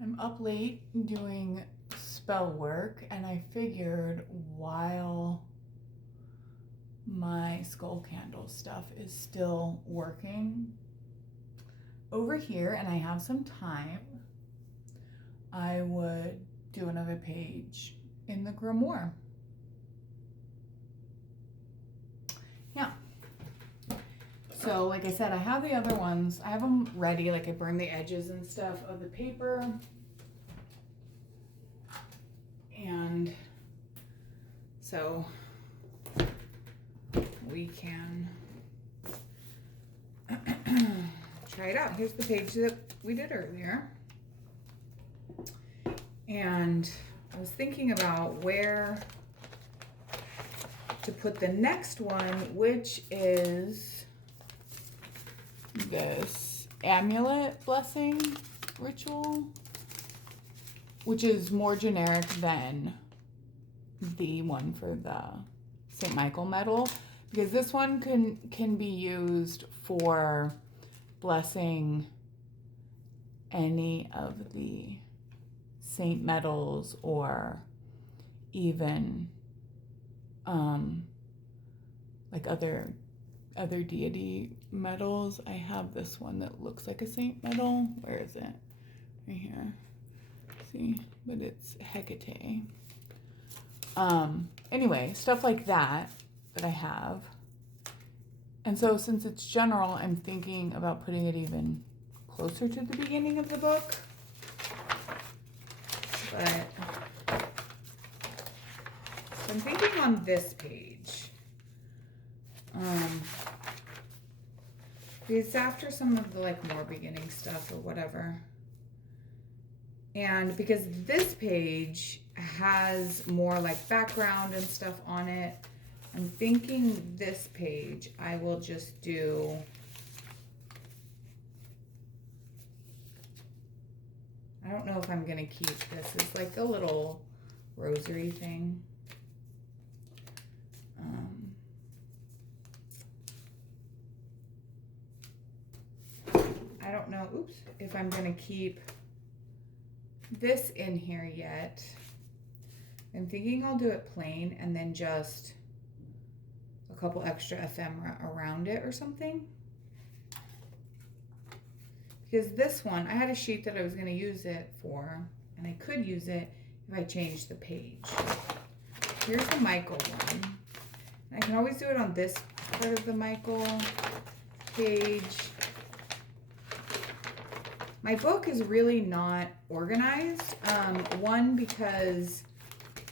I'm up late doing spell work, and I figured while my skull candle stuff is still working over here and I have some time, I would do another page in the Grimoire. Yeah. So like I said, I have the other ones. I have them ready. Like I burned the edges and stuff of the paper. And so we can try it out. Here's the page that we did earlier. And I was thinking about where to put the next one, which is this Amulet blessing ritual, which is more generic than the one for the St. Michael medal, because this one can be used for blessing any of the saint medals or even like other deity medals. I have this one that looks like a saint medal. Where is it? Right here. See, but it's Hecate. Anyway, stuff like that I have. And so since it's general, I'm thinking about putting it even closer to the beginning of the book. But so I'm thinking on this page. It's after some of the like more beginning stuff or whatever. And because this page has more like background and stuff on it, I'm thinking this page I will just do I don't know if I'm gonna keep this. It's like a little rosary thing. I don't know, oops, if I'm gonna keep this in here yet. I'm thinking I'll do it plain and then just a couple extra ephemera around it or something. Because this one, I had a sheet that I was gonna use it for, and I could use it if I changed the page. Here's the Michael one. And I can always do it on this part of the Michael page. My book is really not organized. One, because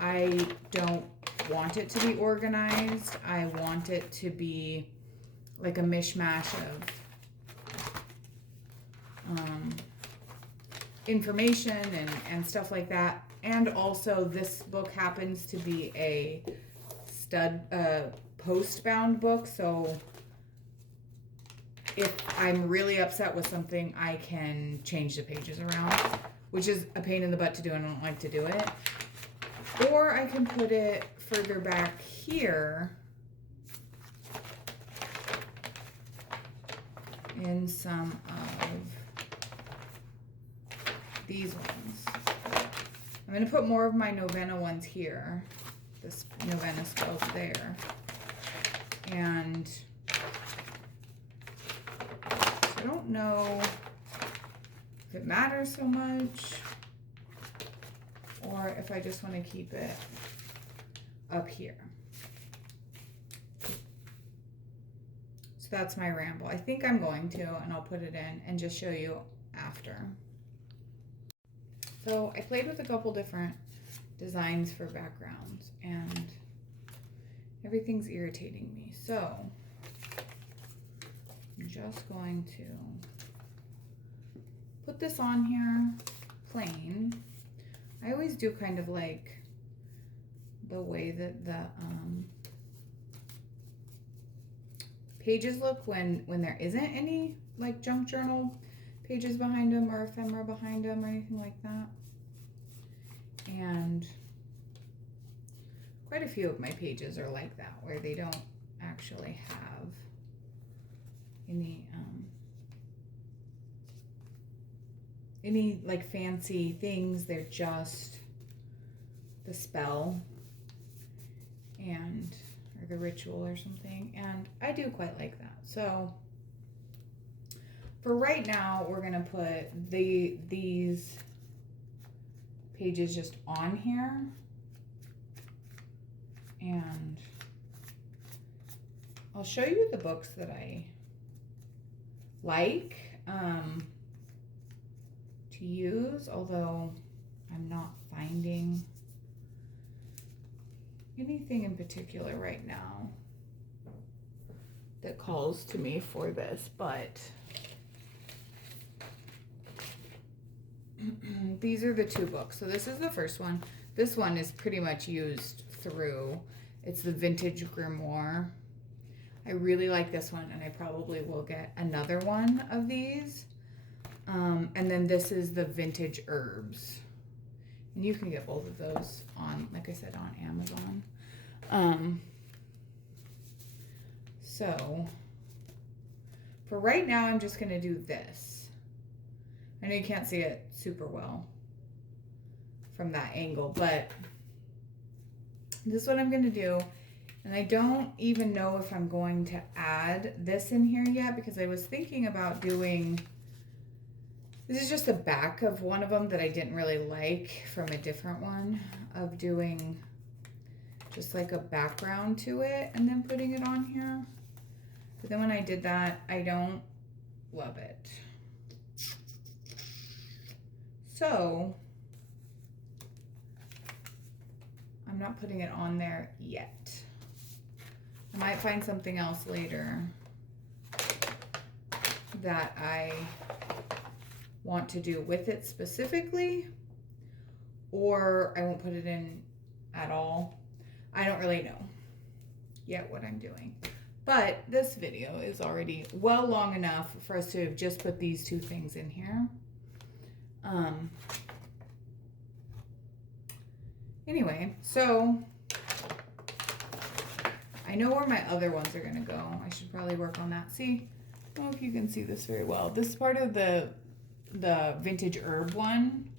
I don't want it to be organized. I want it to be like a mishmash of information and stuff like that. And also this book happens to be a post-bound book, so if I'm really upset with something, I can change the pages around, which is a pain in the butt to do and I don't like to do it. Or I can put it further back here in some of these ones. I'm going to put more of my novena ones here. This novena spells there. And I don't know if it matters so much or if I just want to keep it up here. So that's my ramble. I think I'm going to, and I'll put it in and just show you after. So I played with a couple different designs for backgrounds and everything's irritating me. So I'm just going to put this on here plain. I always do kind of like the way that the pages look when there isn't any like junk journal pages behind them or ephemera behind them or anything like that. And quite a few of my pages are like that, where they don't actually have any any like fancy things. They're just the spell and or the ritual or something, and I do quite like that. So for right now, we're gonna put these pages just on here, and I'll show you the books that I like to use, although I'm not finding anything in particular right now that calls to me for this, but these are the two books. So this is the first one. This one is pretty much used through. It's the Vintage Grimoire. I really like this one, and I probably will get another one of these. And then this is the Vintage Herbs. And you can get both of those on, like I said, on Amazon. So for right now, I'm just going to do this. I know you can't see it super well from that angle, but this is what I'm going to do. And I don't even know if I'm going to add this in here yet, because I was thinking about doing, this is just the back of one of them that I didn't really like from a different one, of doing just like a background to it and then putting it on here. But then when I did that, I don't love it. So I'm not putting it on there yet. I might find something else later that I want to do with it specifically, or I won't put it in at all. I don't really know yet what I'm doing. But this video is already well long enough for us to have just put these two things in here. Anyway, so I know where my other ones are gonna go. I should probably work on that. See, I don't know if you can see this very well. This is part of the Vintage Herb one.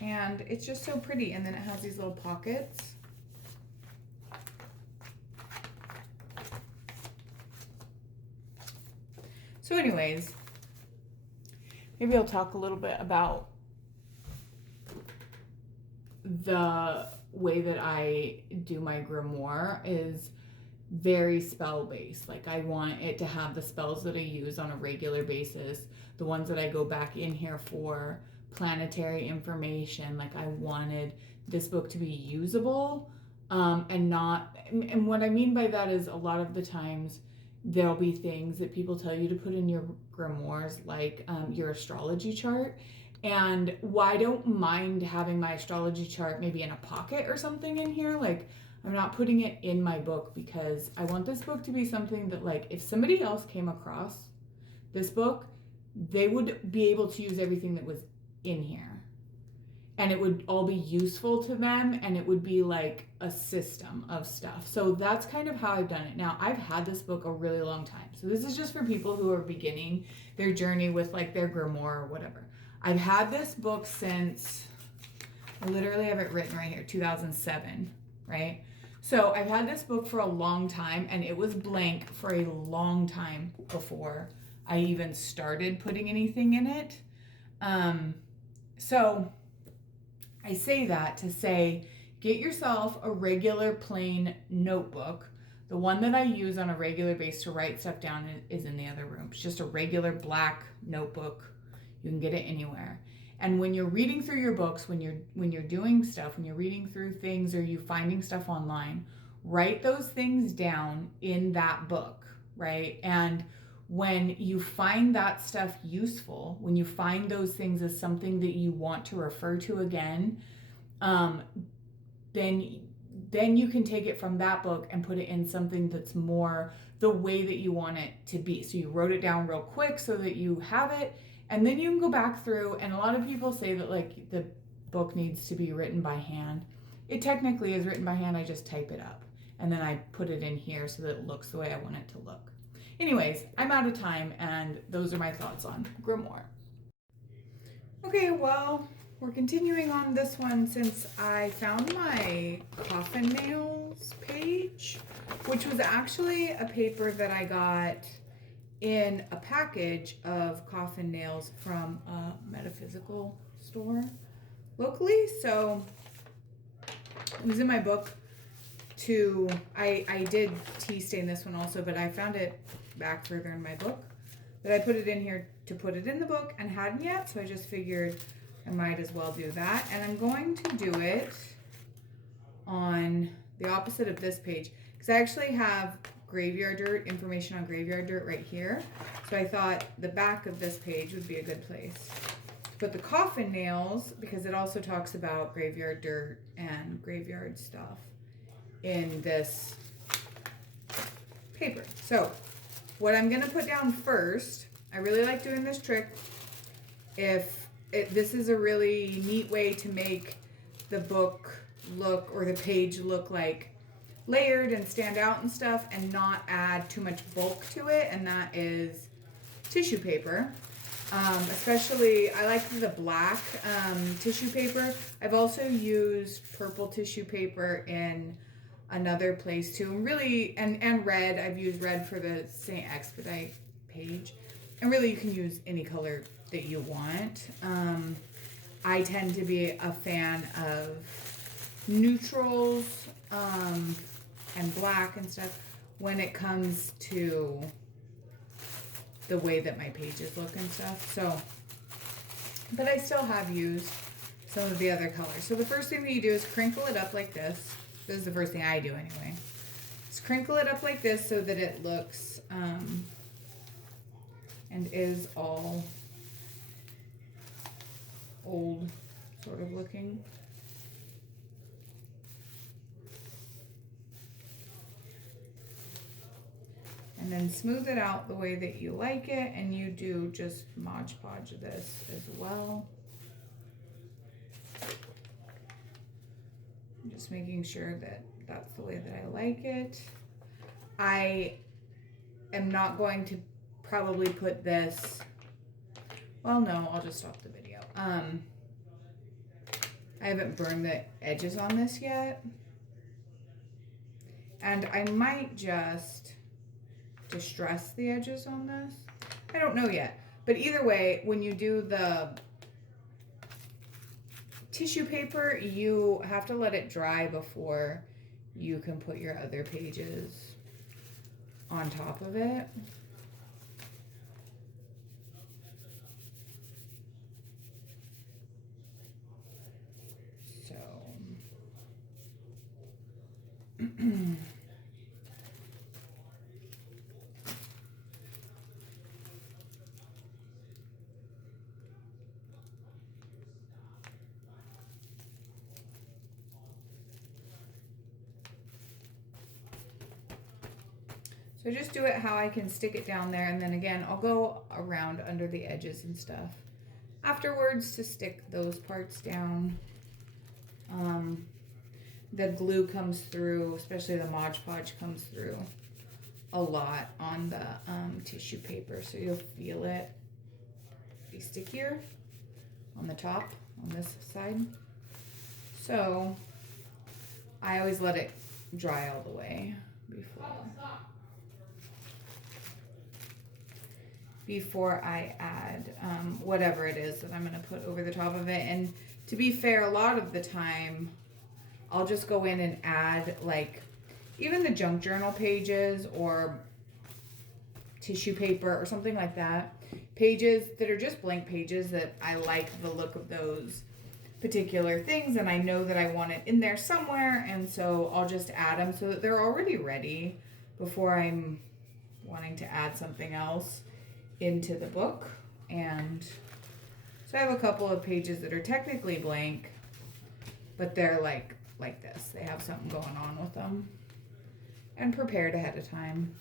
And it's just so pretty. And then it has these little pockets. So anyways, maybe I'll talk a little bit about the way that I do my grimoire is very spell based. Like I want it to have the spells that I use on a regular basis, the ones that I go back in here for planetary information. Like I wanted this book to be usable, and what I mean by that is a lot of the times there'll be things that people tell you to put in your grimoires, like your astrology chart. And I don't mind having my astrology chart maybe in a pocket or something in here. Like I'm not putting it in my book because I want this book to be something that, like, if somebody else came across this book, they would be able to use everything that was in here. And it would all be useful to them, and it would be like a system of stuff. So that's kind of how I've done it. Now, I've had this book a really long time. So this is just for people who are beginning their journey with like their grimoire or whatever. I've had this book since, I literally have it written right here, 2007, right? So I've had this book for a long time, and it was blank for a long time before I even started putting anything in it. So I say that to say, get yourself a regular plain notebook. The one that I use on a regular basis to write stuff down is in the other room. It's just a regular black notebook. You can get it anywhere. And when you're reading through your books, when you're doing stuff, when you're reading through things or you finding stuff online, write those things down in that book, right? And when you find that stuff useful, when you find those things as something that you want to refer to again, then you can take it from that book and put it in something that's more the way that you want it to be. So you wrote it down real quick so that you have it, and then you can go back through. And a lot of people say that like the book needs to be written by hand. It technically is written by hand. I just type it up and then I put it in here so that it looks the way I want it to look. Anyways, I'm out of time, and those are my thoughts on Grimoire. Okay, well, we're continuing on this one since I found my Coffin nails page, which was actually a paper that I got in a package of coffin nails from a metaphysical store locally. So it was in my book too. I did tea stain this one also, but I found it back further in my book. But I put it in here to put it in the book and hadn't yet, so I just figured I might as well do that. And I'm going to do it on the opposite of this page because I actually have graveyard dirt, information on graveyard dirt right here. So I thought the back of this page would be a good place to put the coffin nails, because it also talks about graveyard dirt and graveyard stuff in this paper. So what I'm going to put down first, I really like doing this trick. This is a really neat way to make the book look, or the page look like layered and stand out and stuff, and not add too much bulk to it, and that is tissue paper. Especially, I like the black tissue paper. I've also used purple tissue paper in another place too, and really, and red. I've used red for the Saint Expedite page, and really you can use any color that you want. I tend to be a fan of neutrals and black and stuff when it comes to the way that my pages look and stuff. So, but I still have used some of the other colors. So the first thing that you do is crinkle it up like this. This is the first thing I do anyway. Just crinkle it up like this so that it looks and is all old sort of looking. And then smooth it out the way that you like it, and you do just Mod Podge this as well. I'm just making sure that that's the way that I like it. I am not going to probably put this, well, no, I'll just stop the video. I haven't burned the edges on this yet. And I might just distress the edges on this. I don't know yet. But either way, when you do the tissue paper, you have to let it dry before you can put your other pages on top of it. So So just do it how I can stick it down there, and then again, I'll go around under the edges and stuff afterwards to stick those parts down. The glue comes through, especially the Mod Podge comes through a lot on the tissue paper, so you'll feel it be stickier on the top, on this side. So I always let it dry all the way before I add whatever it is that I'm going to put over the top of it. And to be fair, a lot of the time I'll just go in and add, like, even the junk journal pages or tissue paper or something like that, pages that are just blank pages that I like the look of those particular things, and I know that I want it in there somewhere, and so I'll just add them so that they're already ready before I'm wanting to add something else into the book. And so I have a couple of pages that are technically blank, but they're like this. They have something going on with them, and prepared ahead of time.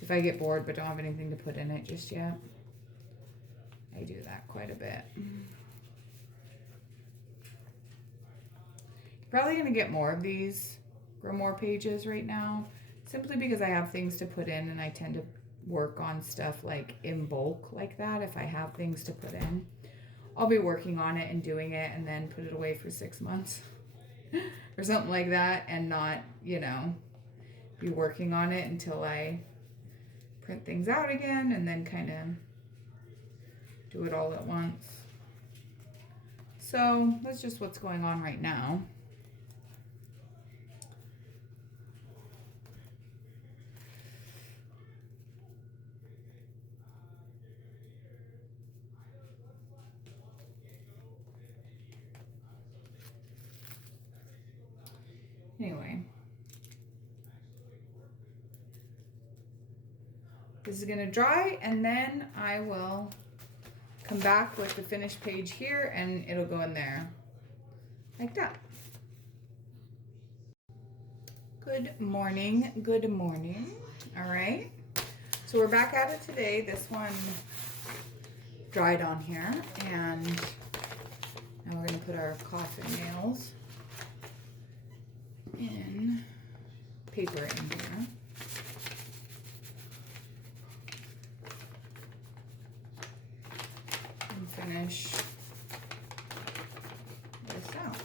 If I get bored but don't have anything to put in it just yet, I do that quite a bit. Probably going to get more of these Grimoire pages right now, simply because I have things to put in, and I tend to work on stuff like in bulk like that if I have things to put in. I'll be working on it and doing it and then put it away for 6 months or something like that, and not, you know, be working on it until I print things out again and then kind of do it all at once. So that's just what's going on right now. Anyway, this is gonna dry, and then I will come back with the finished page here, and it'll go in there like that. Good morning, good morning. All right, so we're back at it today. This one dried on here, and now we're gonna put our coffin nails in paper in here. And finish this out.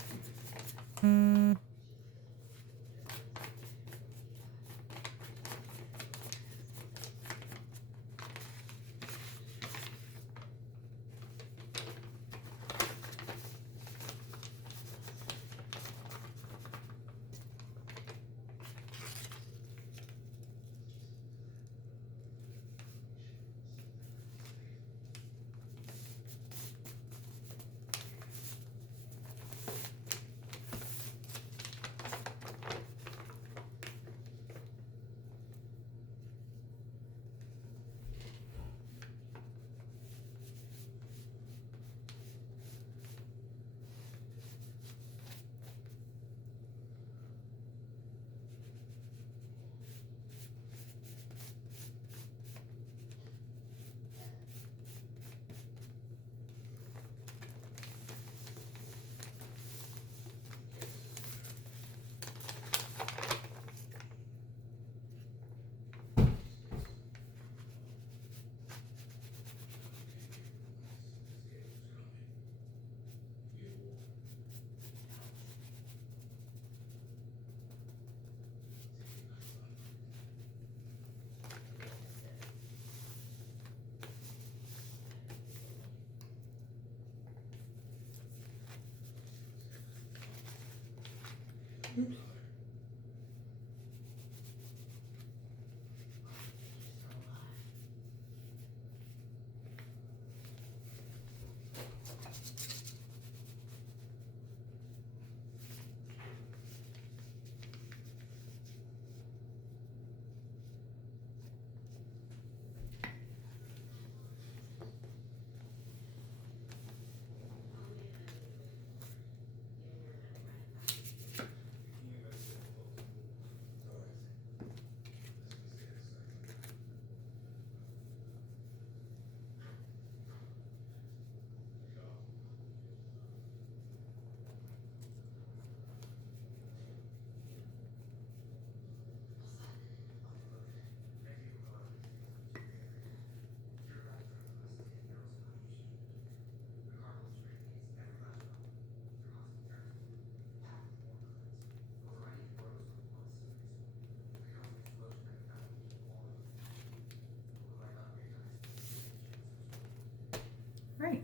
Right.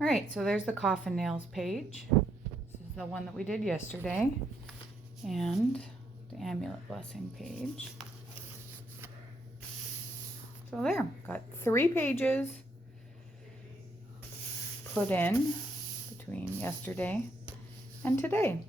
All right, so there's the coffin nails page. This is the one that we did yesterday. And the amulet blessing page. So there, got 3 pages put in between yesterday and today.